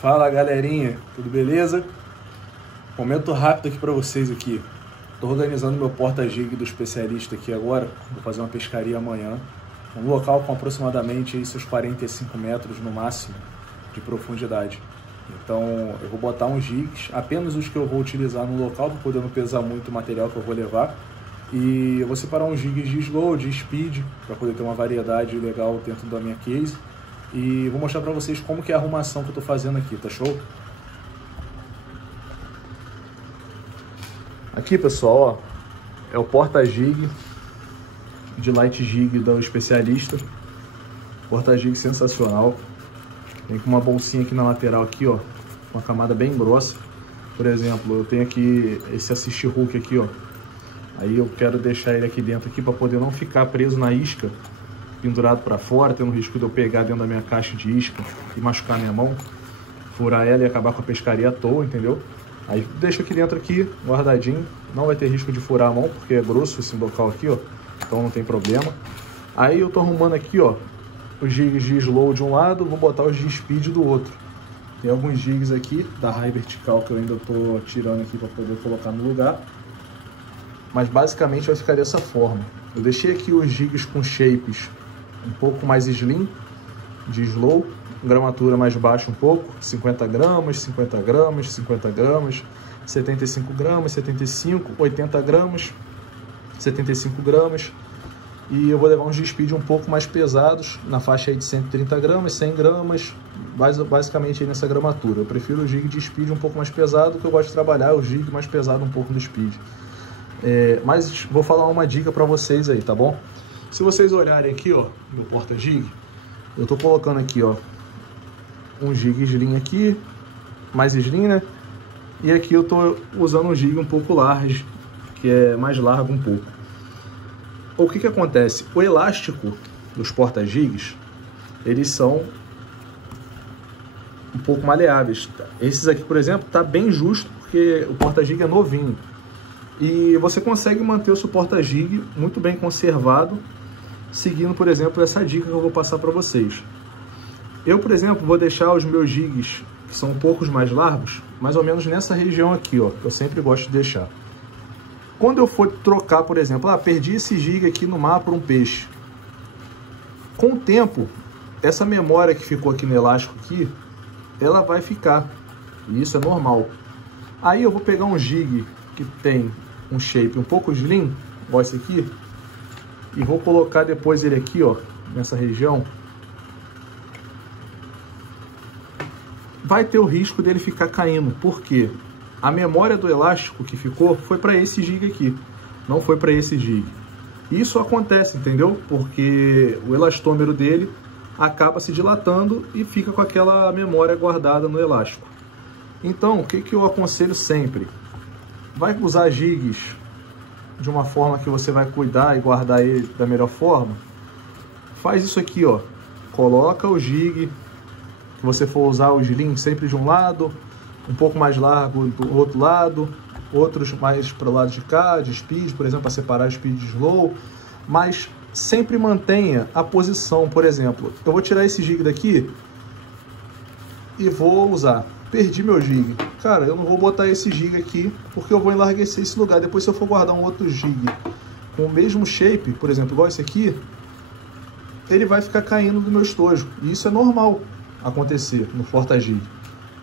Fala galerinha, tudo beleza? Momento rápido aqui para vocês aqui. Estou organizando meu porta-jig do especialista aqui agora. Vou fazer uma pescaria amanhã. Um local com aproximadamente aí seus 45 metros no máximo de profundidade. Então eu vou botar uns jigs, apenas os que eu vou utilizar no local, para poder não pesar muito o material que eu vou levar. E eu vou separar uns jigs de slow, de speed, para poder ter uma variedade legal dentro da minha case. E vou mostrar para vocês como que é a arrumação que eu estou fazendo aqui, tá show? Aqui, pessoal, ó, é o porta-jig de light jig do especialista. Porta-jig sensacional. Tem com uma bolsinha aqui na lateral aqui, ó, uma camada bem grossa. Por exemplo, eu tenho aqui esse assist hook aqui, ó. Aí eu quero deixar ele aqui dentro aqui para poder não ficar preso na isca, pendurado para fora, tendo risco de eu pegar dentro da minha caixa de isca e machucar minha mão, furar ela e acabar com a pescaria à toa, entendeu? Aí deixo aqui dentro aqui, guardadinho, não vai ter risco de furar a mão, porque é grosso esse local aqui, ó, então não tem problema. Aí eu tô arrumando aqui, ó, os jigs de slow de um lado, vou botar os de speed do outro. Tem alguns jigs aqui da high vertical que eu ainda tô tirando aqui para poder colocar no lugar, mas basicamente vai ficar dessa forma. Eu deixei aqui os jigs com shapes um pouco mais slim, de slow, gramatura mais baixa um pouco, 50 gramas, 50 gramas, 50 gramas, 75 gramas, 75, 80 gramas, 75 gramas. E eu vou levar uns de speed um pouco mais pesados, na faixa aí de 130 gramas, 100 gramas, basicamente aí nessa gramatura. Eu prefiro o jig de speed um pouco mais pesado, que eu gosto de trabalhar o jig mais pesado um pouco do speed. Mas vou falar uma dica para vocês aí, tá bom? Se vocês olharem aqui, ó, no porta-jig, eu tô colocando aqui, ó, um jig slim aqui, mais slim, né? E aqui eu tô usando um jig um pouco large, que é mais largo um pouco. O que que acontece? O elástico dos porta-jigs, eles são um pouco maleáveis. Esses aqui, por exemplo, tá bem justo, porque o porta-jig é novinho. E você consegue manter o seu porta-jig muito bem conservado, seguindo, por exemplo, essa dica que eu vou passar para vocês. Eu, por exemplo, vou deixar os meus jigs, que são um pouco mais largos, mais ou menos nessa região aqui, ó, que eu sempre gosto de deixar. Quando eu for trocar, por exemplo, perdi esse jig aqui no mar por um peixe. Com o tempo, essa memória que ficou aqui no elástico aqui, ela vai ficar. E isso é normal. Aí eu vou pegar um jig que tem um shape um pouco slim, igual esse aqui, e vou colocar depois ele aqui, ó, nessa região. Vai ter o risco dele ficar caindo, porque a memória do elástico que ficou foi para esse jig aqui, não foi para esse jig. Isso acontece, entendeu? Porque o elastômero dele acaba se dilatando e fica com aquela memória guardada no elástico. Então, o que que eu aconselho sempre? Vai usar jigs de uma forma que você vai cuidar e guardar ele da melhor forma. Faz isso aqui, ó. Coloca o jig que você for usar, o slim sempre de um lado, um pouco mais largo do outro lado, outros mais para o lado de cá, de speed, por exemplo, para separar speed de slow, mas sempre mantenha a posição. Por exemplo, eu vou tirar esse jig daqui e vou usar. Perdi meu jig. Cara, eu não vou botar esse jig aqui, porque eu vou enlarguecer esse lugar. Depois, se eu for guardar um outro jig com o mesmo shape, por exemplo, igual esse aqui, ele vai ficar caindo do meu estojo. E isso é normal acontecer no porta-jig.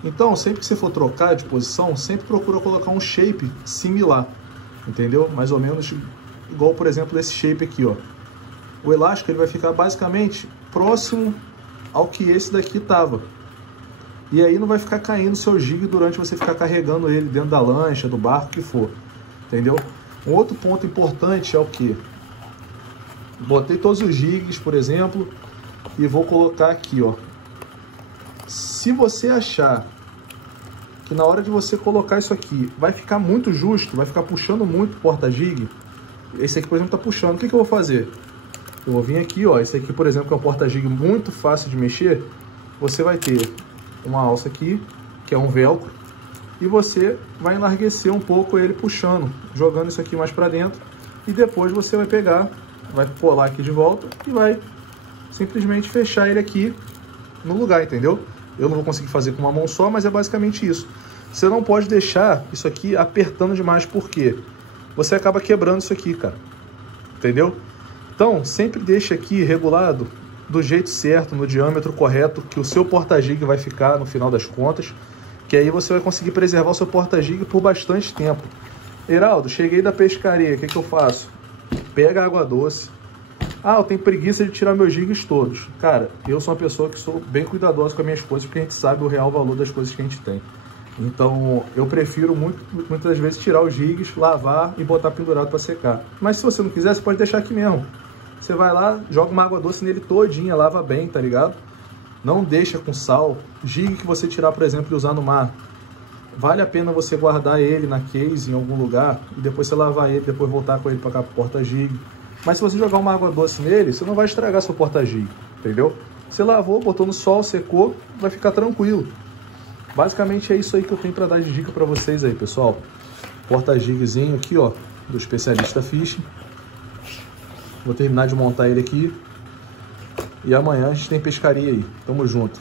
Então, sempre que você for trocar de posição, sempre procura colocar um shape similar, entendeu? Mais ou menos igual, por exemplo, esse shape aqui, ó. O elástico ele vai ficar basicamente próximo ao que esse daqui tava. E aí não vai ficar caindo o seu jig durante você ficar carregando ele dentro da lancha, do barco, que for, entendeu? Um outro ponto importante é o que? Botei todos os jigs, por exemplo, e vou colocar aqui, ó. Se você achar que na hora de você colocar isso aqui vai ficar muito justo, vai ficar puxando muito o porta-jig, esse aqui, por exemplo, tá puxando, o que que eu vou fazer? Eu vou vir aqui, ó, esse aqui, por exemplo, que é um porta-jig muito fácil de mexer, você vai ter uma alça aqui, que é um velcro, e você vai enlarguecer um pouco ele puxando, jogando isso aqui mais para dentro, e depois você vai pegar, vai colar aqui de volta e vai simplesmente fechar ele aqui no lugar, entendeu? Eu não vou conseguir fazer com uma mão só, mas é basicamente isso. Você não pode deixar isso aqui apertando demais, por quê? Você acaba quebrando isso aqui, cara. Entendeu? Então, sempre deixa aqui regulado do jeito certo, no diâmetro correto, que o seu porta-jig vai ficar no final das contas, que aí você vai conseguir preservar o seu porta-jig por bastante tempo. Heraldo, cheguei da pescaria, o que eu faço? Pega água doce. Ah, eu tenho preguiça de tirar meus jigs todos. Cara, eu sou uma pessoa que sou bem cuidadosa com as minhas coisas, porque a gente sabe o real valor das coisas que a gente tem. Então, eu prefiro muitas vezes tirar os jigs, lavar e botar pendurado para secar. Mas se você não quiser, você pode deixar aqui mesmo. Você vai lá, joga uma água doce nele todinha, lava bem, tá ligado? Não deixa com sal. Jig que você tirar, por exemplo, e usar no mar, vale a pena você guardar ele na case em algum lugar e depois você lavar ele, depois voltar com ele para cá pro porta-jig. Mas se você jogar uma água doce nele, você não vai estragar seu porta-jig, entendeu? Você lavou, botou no sol, secou, vai ficar tranquilo. Basicamente é isso aí que eu tenho para dar de dica para vocês aí, pessoal. Porta-jigzinho aqui, ó, do Especialista Fishing. Vou terminar de montar ele aqui. E amanhã a gente tem pescaria aí. Tamo junto.